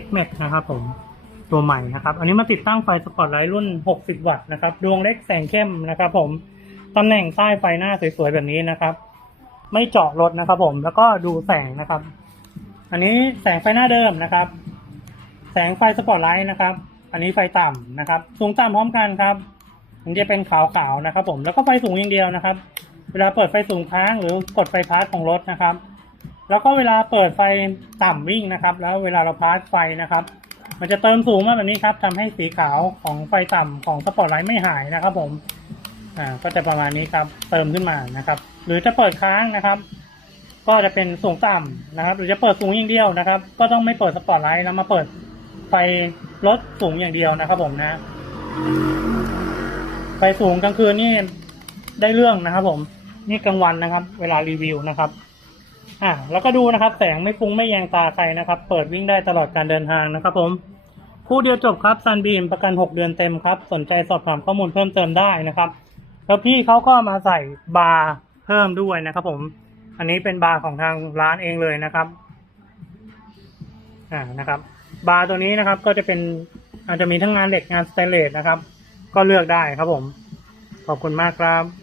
X Max นะครับผมตัวใหม่นะครับ อันนี้มาติดตั้งไฟสปอตไลท์รุ่น 60 วัตต์นะครับ ดวงเล็กแสงเข้มนะครับ ผมตำแหน่งใต้ไฟหน้าสวยๆแบบนี้นะครับ ไม่เจาะรถนะครับ ผมแล้วก็ดูแสงนะครับ อันนี้แสงไฟหน้าเดิมนะครับ แสงไฟสปอตไลท์นะครับ อันนี้ไฟต่ำนะครับ สูงต่ำพร้อมกันครับมันจะเป็นขาวๆนะครับ ผมแล้วก็ไฟสูงอย่างเดียวนะครับ เวลาเปิดไฟสูงค้างหรือกดไฟพาสของรถนะครับ แล้วก็เวลาเปิดไฟต่ำวิ่งนะครับ แล้วเวลาเราพาสไฟนะครับ มันจะเติมสูงมาแบบนี้ครับทำให้สีขาวของไฟต่ำของสปอตไลท์ไม่หายนะครับ ผมอ่าก็จะประมาณนี้ครับ เติมขึ้นมานะครับ หรือจะเปิดค้างนะครับ ก็จะเป็นสูงต่ำนะครับ หรือจะเปิดสูงอย่างเดียวนะครับ ก็ต้องไม่เปิดสปอตไลท์แล้วมาเปิดไฟลดสูงอย่างเดียวนะครับ ผมนะ ไฟสูงกลางคืนนี่ได้เรื่องนะครับ ผมนี่กลางวันนะครับ เวลารีวิวนะครับ อ่าแล้วก็ดูนะครับ แสงไม่ฟุ้งไม่แยงตาใครนะครับ เปิดวิ่งได้ตลอดการเดินทางนะครับ ผมคู่เดียวจบครับซันบีมประกัน 6 เดือนเต็มครับ สนใจสอบถามข้อมูลเพิ่มเติมได้นะครับ แล้วพี่เขาก็มาใส่บาร์เพิ่มด้วยนะครับผม อันนี้เป็นบาร์ของทางร้านเองเลยนะครับ อ่านะครับ บาร์ตัวนี้นะครับก็จะเป็นอาจจะมีทั้งงานเหล็กงานสเตนเลสนะครับ ก็เลือกได้ครับผม ขอบคุณมากครับ